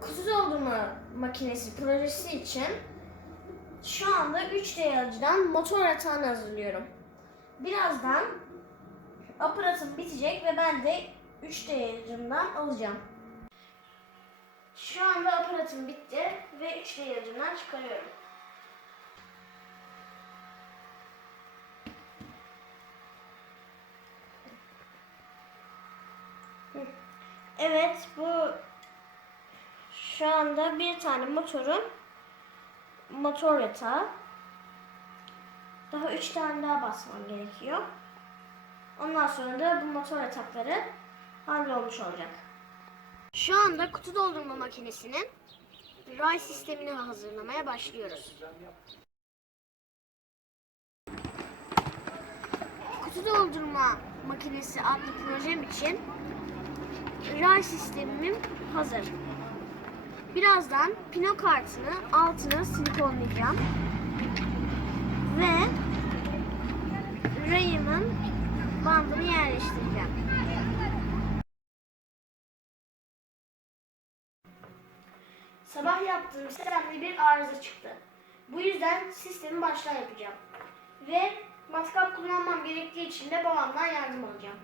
kutu doldurma makinesi projesi için şu anda 3D yazıcıdan motor yatağını hazırlıyorum. Birazdan aparatım bitecek ve ben de 3D yazıcımdan alacağım. Şu anda aparatım bitti ve 3D yazıcımdan çıkarıyorum. Evet bu şu anda bir tane motorun motor yatağı. Daha üç tane daha basmam gerekiyor. Ondan sonra da bu motor yatakları hallolmuş olacak. Şu anda kutu doldurma makinesinin ray sistemini hazırlamaya başlıyoruz. Kutu doldurma makinesi adlı projem için ray sistemim hazır. Birazdan pino kartını altına silikonlayacağım. Ve rayımın bandını yerleştireceğim. Sabah yaptığım sistemde bir arıza çıktı. Bu yüzden sistemi baştan yapacağım. Ve matkap kullanmam gerektiği için de babamdan yardım alacağım.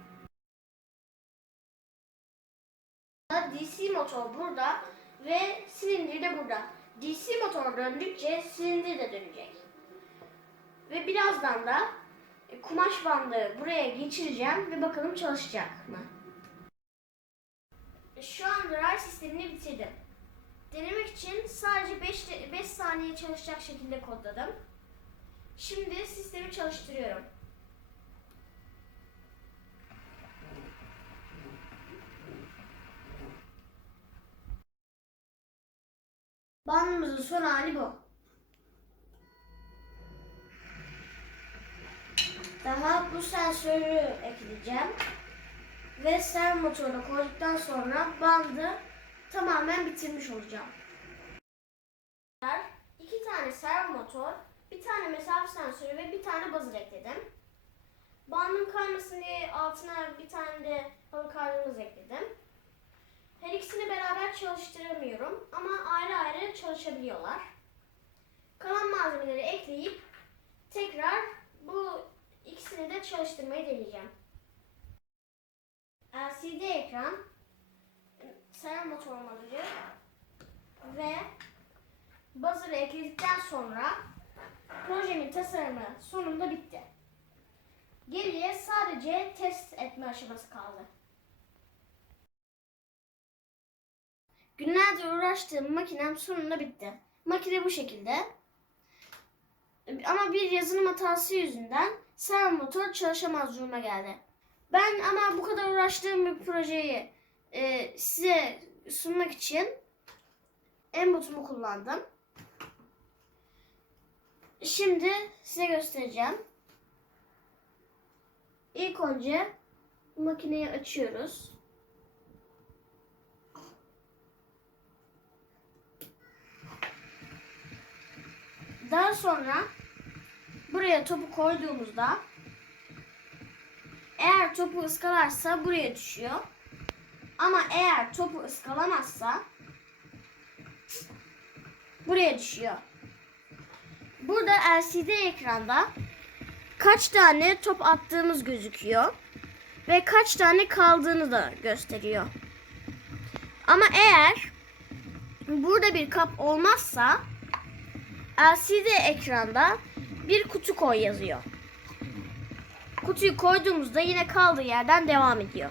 DC motor burada ve silindir de burada. DC motor döndükçe silindir de dönecek. Ve birazdan da e, kumaş bandı buraya geçireceğim ve bakalım çalışacak mı? E, Şu an ray sistemini bitirdim. Denemek için sadece 5, 5 saniye çalışacak şekilde kodladım. Şimdi sistemi çalıştırıyorum. Bandımızın son hali bu. Daha bu sensörü ekleyeceğim. Ve servo motoruna koyduktan sonra bandı tamamen bitirmiş olacağım. İki tane servo motor, bir tane mesafe sensörü ve bir tane buzzer ekledim. Bandın kaymasın diye altına bir tane de halı kardımız ekledim. Her ikisini beraber çalıştıramıyorum ama ayrı ayrı çalışabiliyorlar. Kalan malzemeleri ekleyip tekrar bu ikisini de çalıştırmayı deneyeceğim. LCD ekran, servo motor modülü ve buzzer'ı ekledikten sonra projemin tasarımı sonunda bitti. Geriye sadece test etme aşaması kaldı. Günlerdir uğraştığım makinem sonunda bitti. Makine bu şekilde. Ama bir yazılım hatası yüzünden servo motor çalışamaz duruma geldi. Ben ama bu kadar uğraştığım bir projeyi e, size sunmak için Embot'umu kullandım. Şimdi size göstereceğim. İlk önce makineyi açıyoruz. Sonra buraya topu koyduğumuzda eğer topu ıskalarsa buraya düşüyor. Ama eğer topu ıskalamazsa buraya düşüyor. Burada LCD ekranda kaç tane top attığımız gözüküyor ve kaç tane kaldığını da gösteriyor. Ama eğer burada bir kap olmazsa LCD ekranda bir kutu koy yazıyor. Kutuyu koyduğumuzda yine kaldığı yerden devam ediyor.